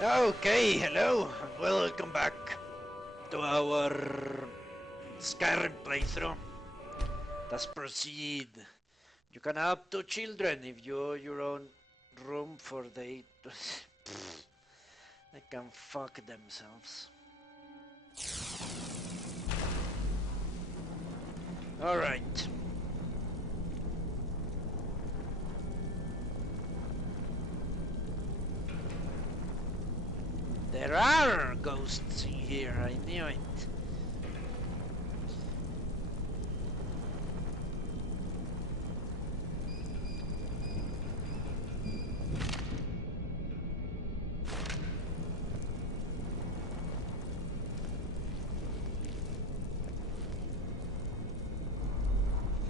Okay, hello, and welcome back to our Skyrim playthrough. Let's proceed. You can have two children if you your own room for they they can fuck themselves. Alright. There are ghosts in here, I knew it.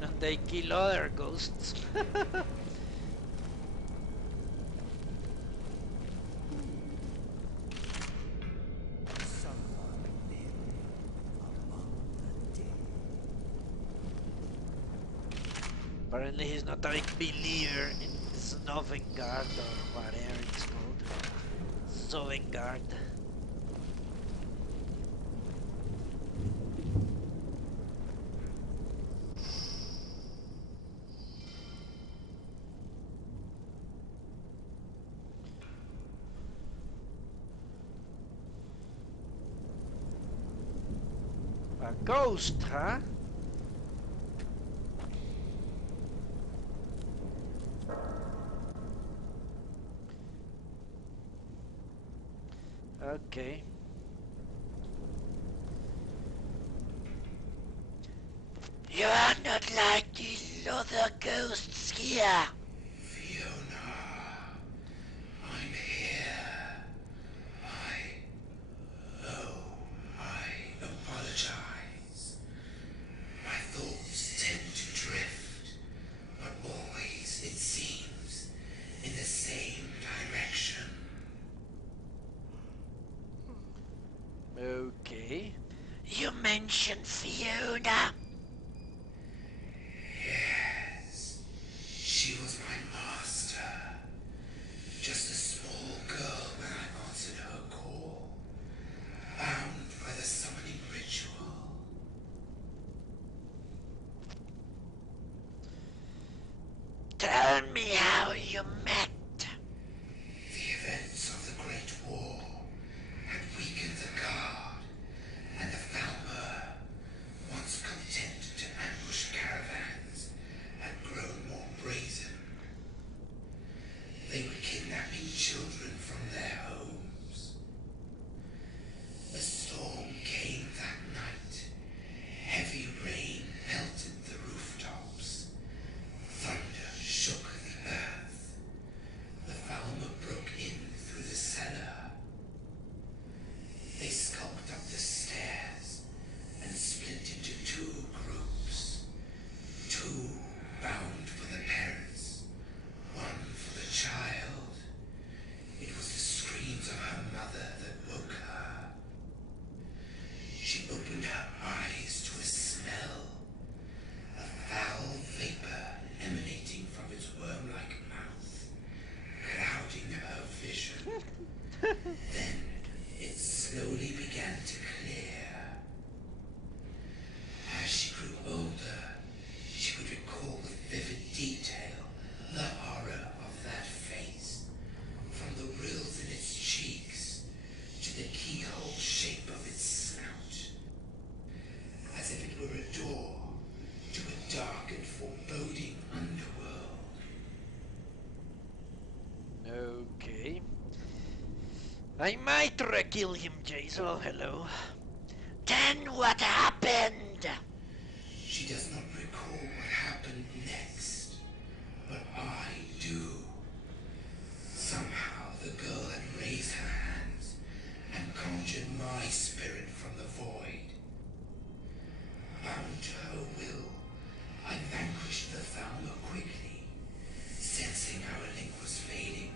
And they kill other ghosts. Apparently he's not a big believer in Sovengard or whatever it's called. Sovengard. A ghost, huh? Okay. You are not like the other ghosts here. Fiona, I'm here. I apologize. My thoughts tend to drift, but always, it seems, in the same direction. Okay. You mentioned Fiona. Yes, she was my master. Just a small girl when I answered her call, bound by the summoning ritual. Tell me how you met. The events of the Great War had weakened the Guard, and the Thalmor, once content to ambush caravans, had grown more brazen. They were kidnapping children from their homes. A storm came that night. Heavy rain pelted the rooftops. Thunder shook the earth. The Thalmor broke in through the cellar. They skulked up the stairs and split into two groups. Two bound for the parents, one for the child. It was the screams of her mother that woke her. She opened her eyes to a smell, a foul vapor emanating from its worm-like mouth, clouding her vision. Then it slowly began to clear. As she grew older, she could recall with vivid detail the horror of that face, from the rills in its cheeks to the keyhole shape of its snout, as if it were a door to a dark and foreboding underworld. Okay. I might kill him, Jason. Oh, hello. Then what happened? She does not recall what happened next, but I do. Somehow the girl had raised her hands and conjured my spirit from the void. Bound to her will, I vanquished the Thalmor quickly, sensing our link was fading,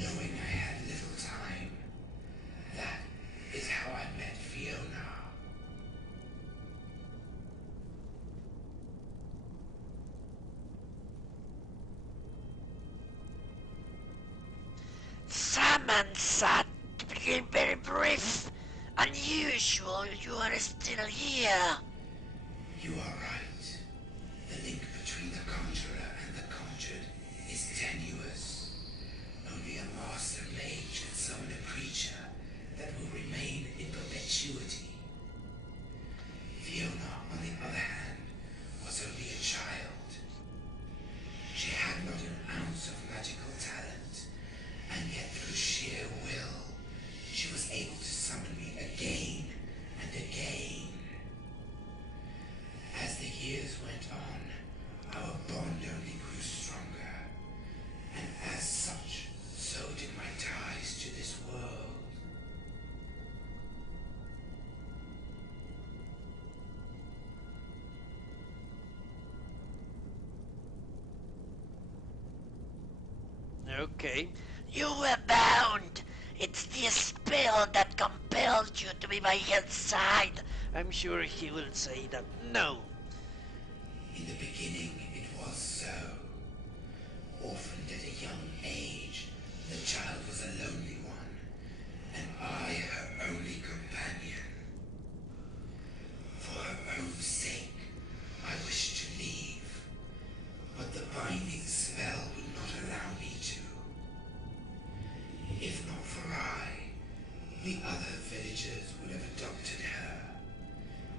knowing I had little time. That is how I met Fiona. Someone said became very brief. Unusual you are still here. You are right. The link between the conjurer and the conjured is tenuous. Only a master mage can summon a creature that will remain in perpetuity. Fiona, on the other hand, was only a child. She had not an ounce of magical talent, and yet through sheer will, she was able to summon me again and again. As the years went on, our bond only grew stronger, and as such, so did my ties to this world. Okay. You were bound. It's the spell that compelled you to be by his side. I'm sure he will say that no. In the beginning, it was so. Orphaned at a young age, the child was a lonely one, and I her only companion. For her own sake, I wished to leave, but the binding spell would not allow me to. If not for I, the other villagers would have adopted her,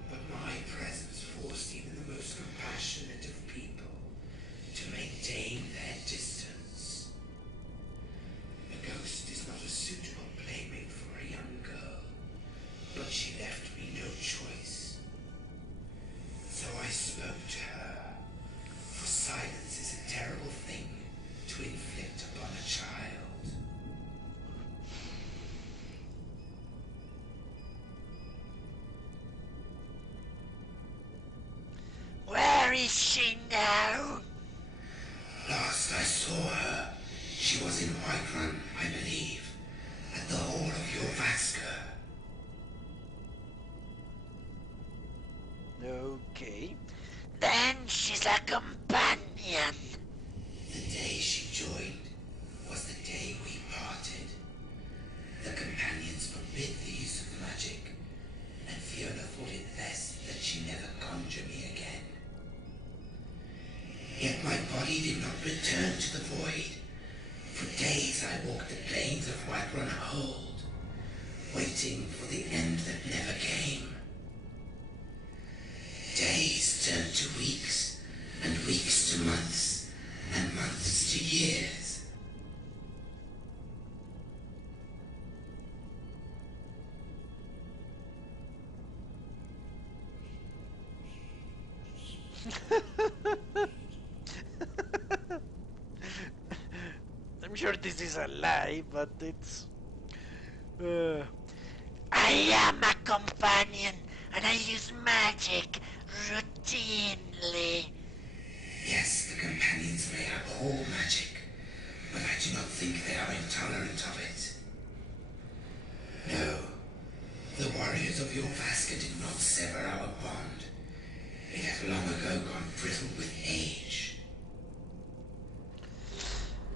but my presence forced even the most compassionate of people to maintain their distance. A ghost is not a suitable playmate for a young girl, but she left me no choice. So I spoke to her, for silence is a terrible thing to inflict upon a child. Where is she now? Last I saw her, she was in Whiterun, I believe, at the Hall of your Vasker. Okay. Then she's a companion. The day she joined was the day we parted. The companions forbid the use of magic, and Fiona thought it best that she never conjure me again. Yet my body did not return to the void. For days I walked the plains of Whiterun Hold, waiting for the end that never came. Days turned to weeks, and weeks to months, and months to years. I'm sure this is a lie, but it's... I am a companion, and I use magic routinely. Yes, the companions may abhor magic, but I do not think they are intolerant of it. No, the warriors of your Vasker did not sever our bond. It had long ago gone brittle with age.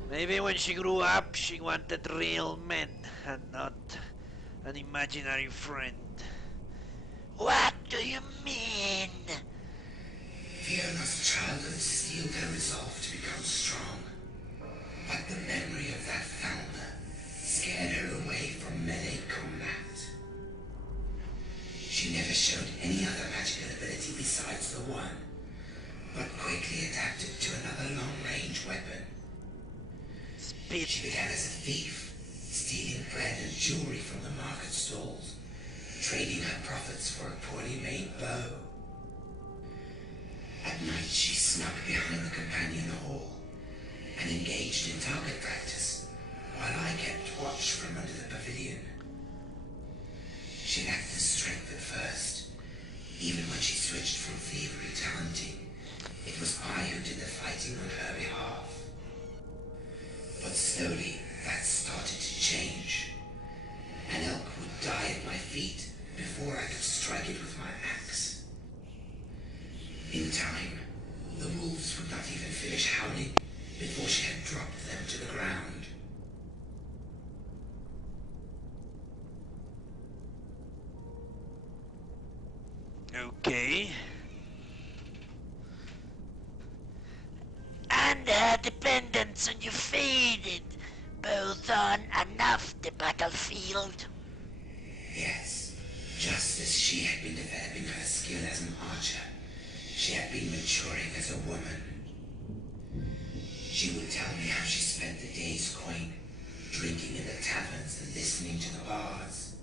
Maybe when she grew up, she wanted real men, and not an imaginary friend. What do you mean? Fiona's childhood steeled her resolve to become strong, but the memory of that Thalmor scared her away from melee combat. She never showed any other magical ability besides the one, but quickly adapted to another long-range weapon. She began as a thief, stealing bread and jewelry from the market stalls, trading her profits for a poorly made bow. At night she snuck behind the companion hall and engaged in target practice while I kept watch from under the pavilion. She lacked the strength at first. Even when she switched from thievery to hunting, it was I who did the fighting on her behalf. But slowly, that started to change. An elk would die at my feet before I could strike it with my axe. In time, the wolves would not even finish howling before she had dropped them to the ground. Okay. And her dependence on you faded, both on and off the battlefield. Yes, just as she had been developing her skill as an archer, she had been maturing as a woman. She would tell me how she spent the day's coin drinking in the taverns and listening to the bards.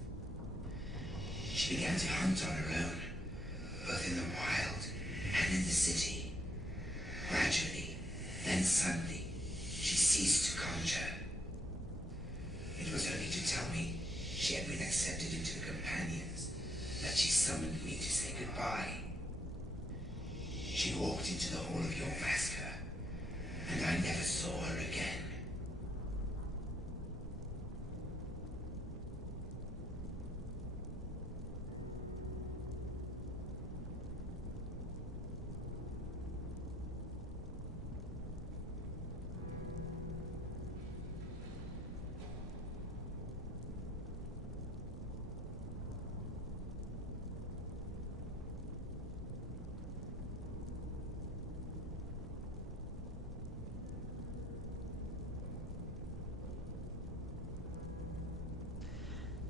She began to hunt on her own, both in the wild and in the city. Gradually, then suddenly, she ceased to conjure. It was only to tell me she had been accepted into the companions that she summoned me to say goodbye. She walked into the hall of Yorvaska, and I never saw her again.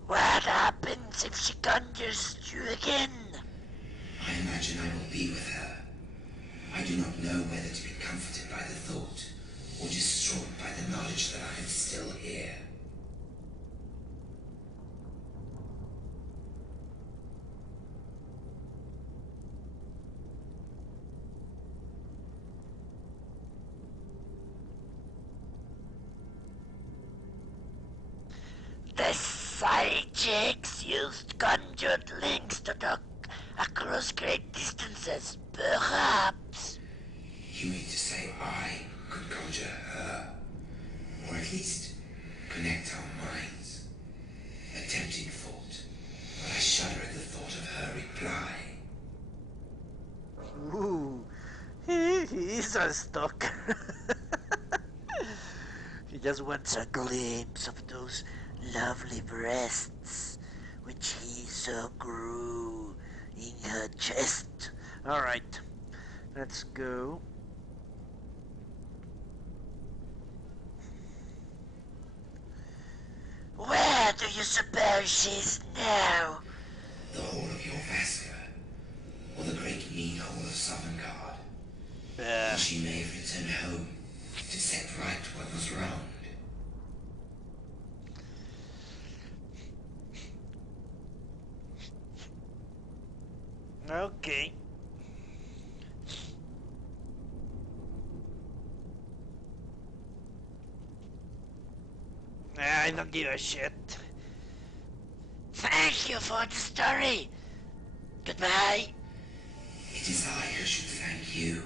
What happens if she conjures you again? I imagine I will be with her. I do not know whether to be comforted by the thought, or distraught by the knowledge that I am still here. The psychics used conjured links to talk across great distances, perhaps. You mean to say I could conjure her? Or at least connect our minds? A tempting thought, but I shudder at the thought of her reply. Ooh, he's a stalker. He just wants a glimpse of those lovely breasts, which he saw grew in her chest. Alright, let's go. Where do you suppose she's now? The hall of Yorvaska, or the great mean hall of Sovngarde. She may have returned home to set right what was wrong. Okay. I don't give a shit. Thank you for the story. Goodbye. It is I who should thank you.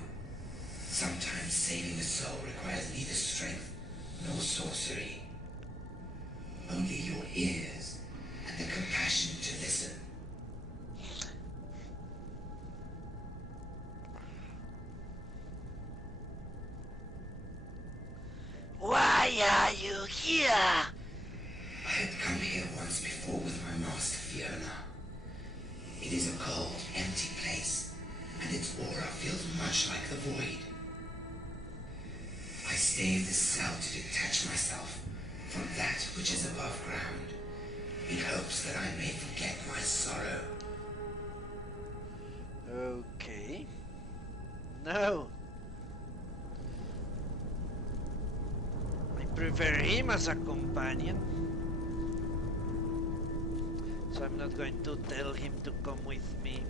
Sometimes saving a soul requires neither strength nor sorcery. Only your ears and the compassion to listen. Why are you here? I had come here once before with my master Fiona. It is a cold, empty place, and its aura feels much like the void. I stay in this cell to detach myself from that which is above ground, in hopes that I may forget my sorrow. Okay. No. I prefer him as a companion. So I'm not going to tell him to come with me.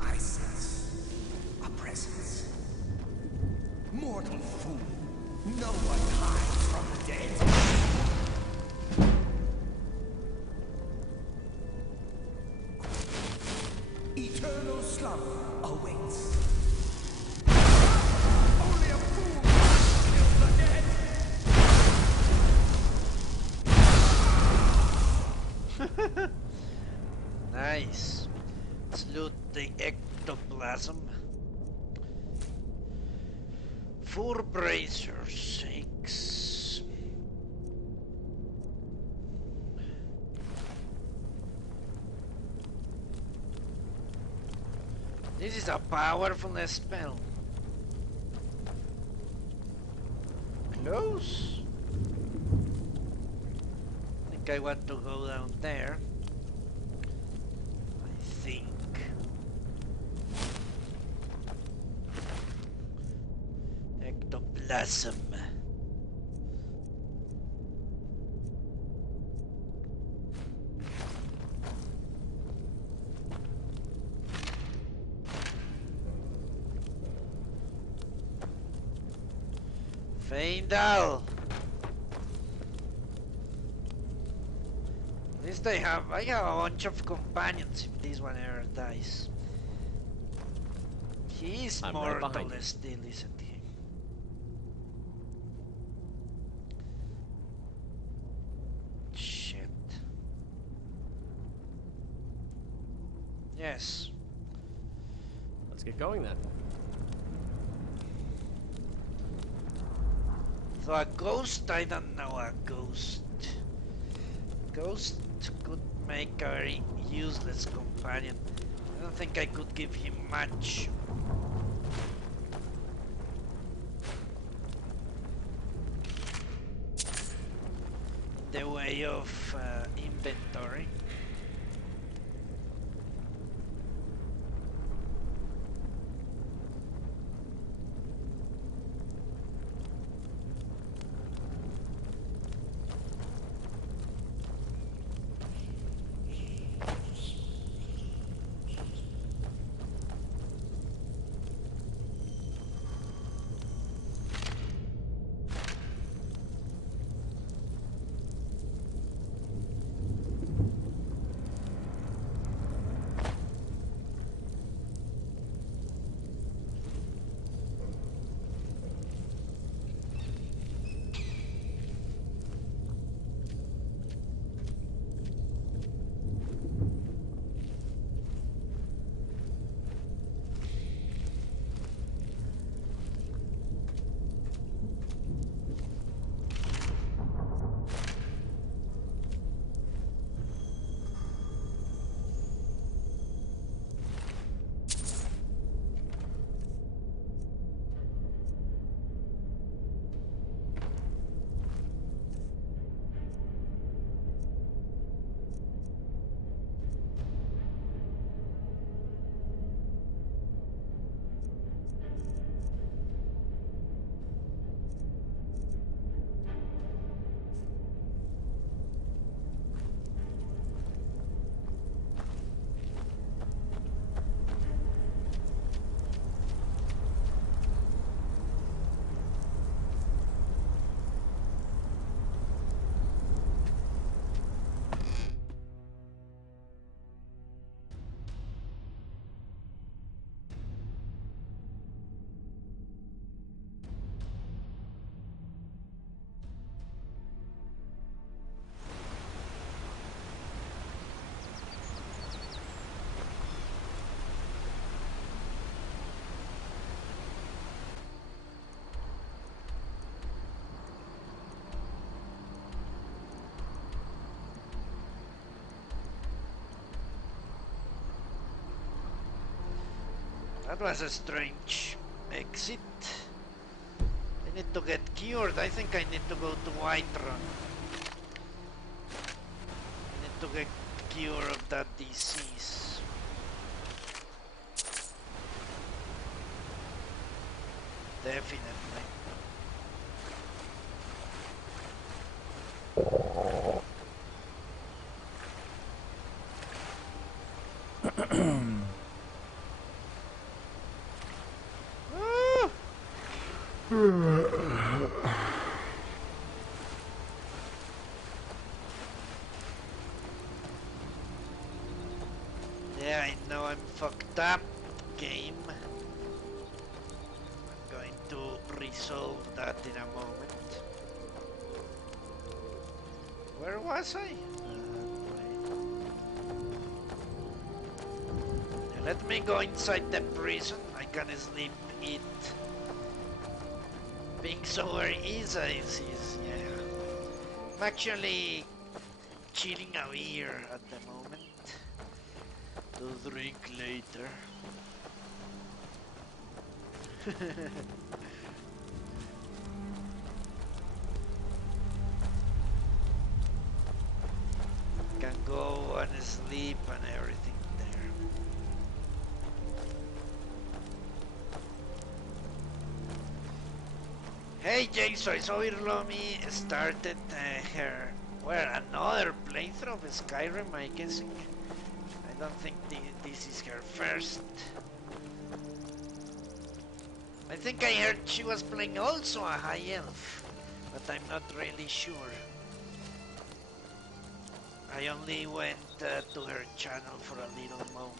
I sense a presence. Mortal fool, no one hides from the dead. Eternal slumber awaits. Only a fool kills the dead. Nice. Let's loot the ectoplasm. 4 bracers, 6. is a powerful spell. Close. I think I want to go down there. I think. Ectoplasm. Feindal. At least I have a bunch of companions if this one ever dies. He's I'm right mortal behind you. still, isn't he? Shit. Yes. Let's get going then. So a ghost, I don't know a ghost. Ghost could make a very useless companion. I don't think I could give him much. In the way of inventory. That was a strange exit. I need to get cured. I think I need to go to Whiterun. I need to get cure of that disease. Definitely. Yeah, I know I'm fucked up, game. I'm going to resolve that in a moment. Where was I? Let me go inside the prison. I can sleep, eat. Being so very easy is yeah. I'm actually chilling a beer at the moment. To drink later. Can go and sleep and everything there. Hey Jason, I saw Irlomi started her, well, another playthrough of Skyrim, I guess. I don't think this is her first. I think I heard she was playing also a high elf, but I'm not really sure. I only went to her channel for a little moment.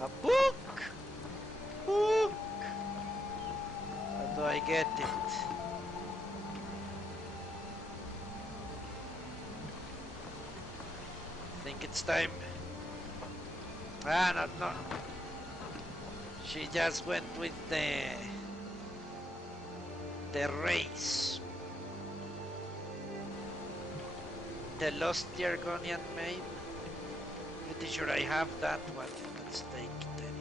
A book! Book! How do I get it? I think it's time. Ah, no. She just went with the race. The Lost Argonian Maid. Pretty sure I have that one. Let's take it anyway.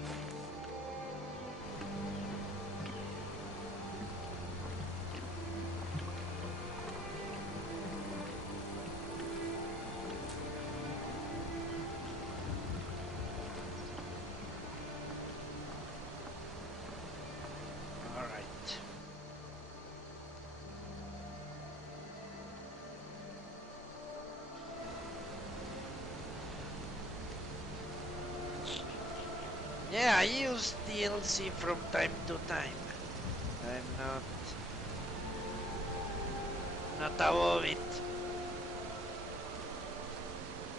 Yeah, I use DLC from time to time. I'm not above it.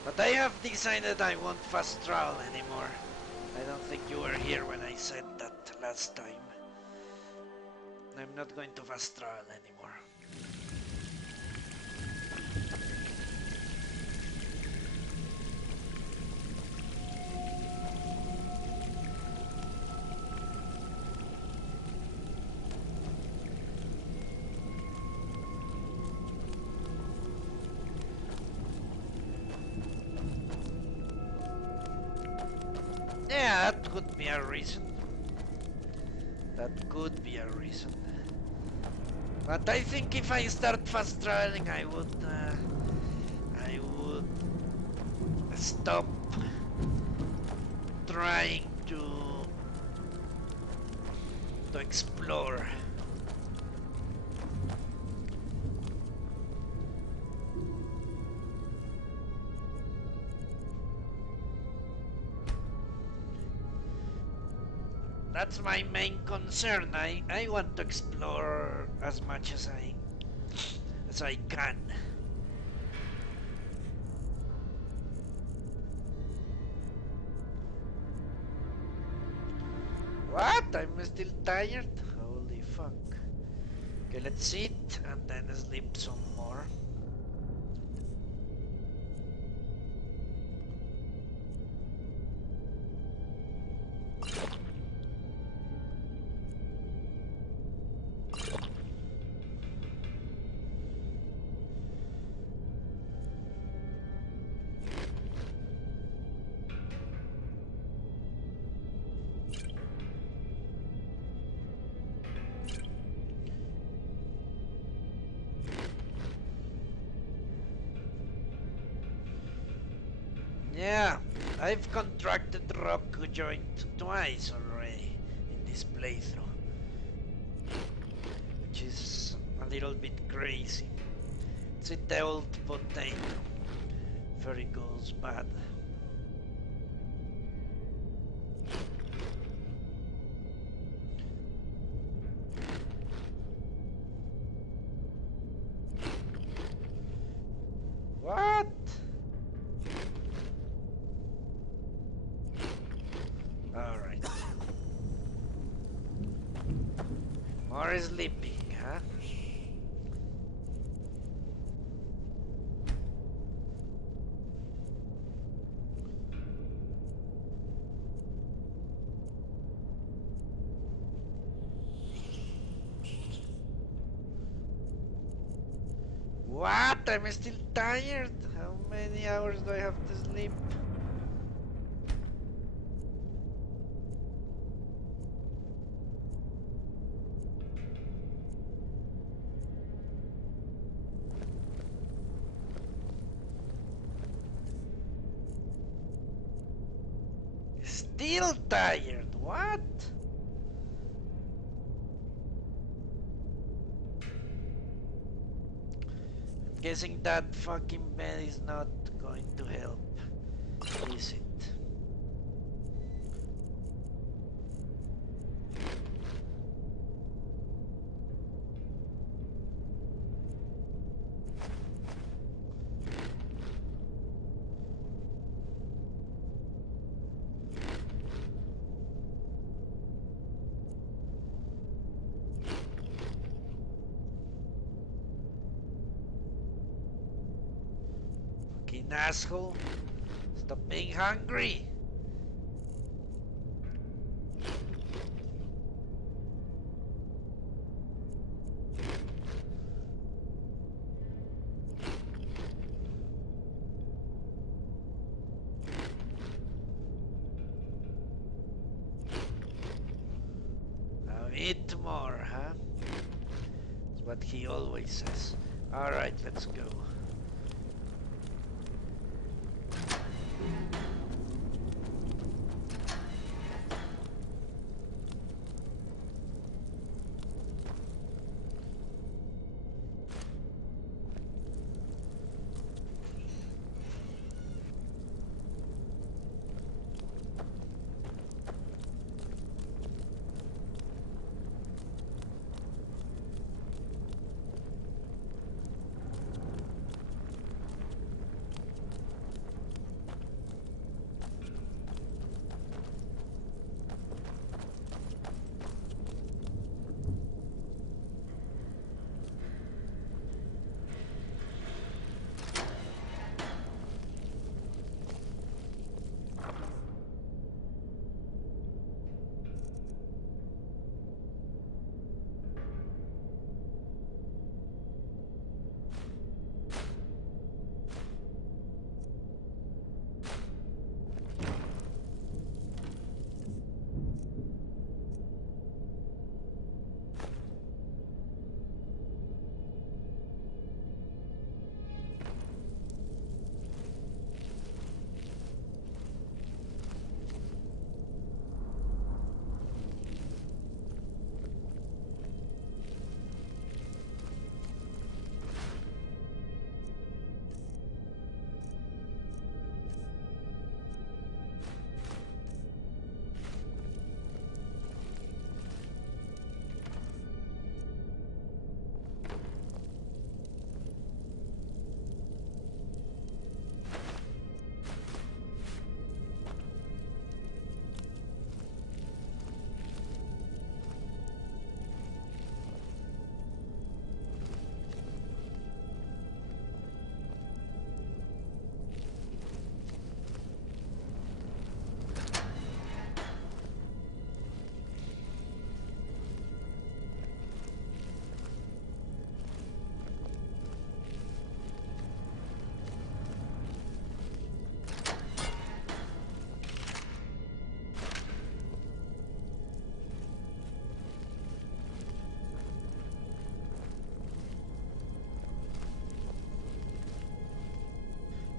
But I have decided I won't fast travel anymore. I don't think you were here when I said that last time. I'm not going to fast travel anymore. Yeah, that could be a reason. That could be a reason. But I think if I start fast traveling, I would stop trying to explore. That's my main concern. I want to explore as much as I can. What? I'm still tired? Holy fuck. Okay, let's eat and then sleep some more. Yeah, I've contracted rock joint twice already in this playthrough, which is a little bit crazy. It's with the old potato. Very goes bad. What? Alright. More sleeping, huh? What? I'm still tired. How many hours do I have to sleep? Still tired. What? I'm guessing that fucking bed is not going to help, is it? Fucking asshole. Stop being hungry. Now eat more, huh? That's what he always says. Alright, let's go.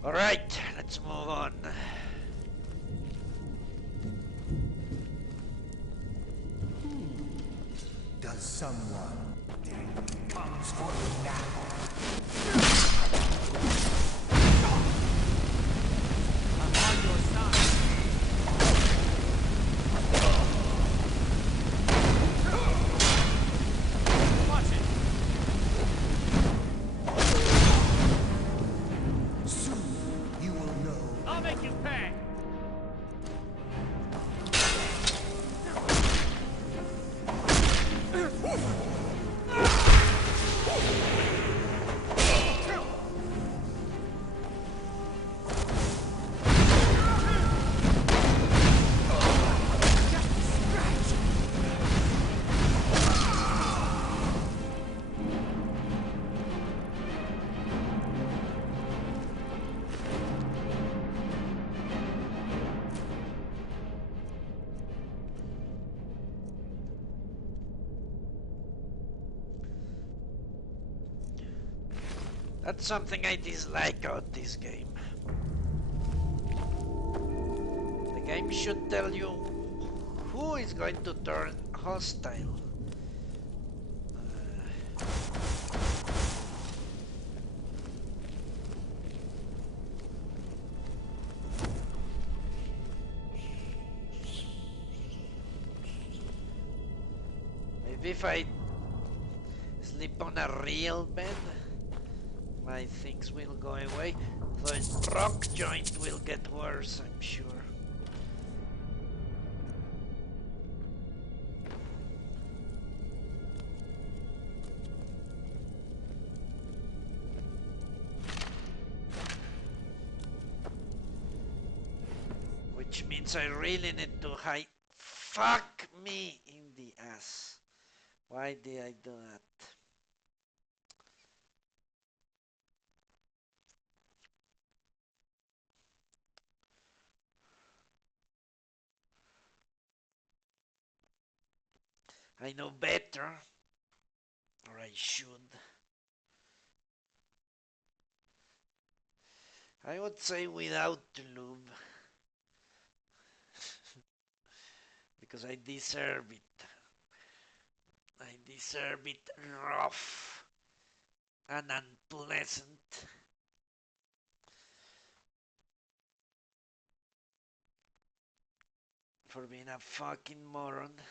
Alright, let's move on. Does someone comes for you now? I'm on your side. Watch it. Soon you will know. I'll make you pay. That's something I dislike about this game. The game should tell you who is going to turn hostile. Maybe if I sleep on a real bed, my things will go away. The rock joint will get worse, I'm sure. Which means I really need to hide. Fuck me in the ass. Why did I do that? I know better. Or I should. I would say without lube. Because I deserve it. I deserve it rough and unpleasant. For being a fucking moron.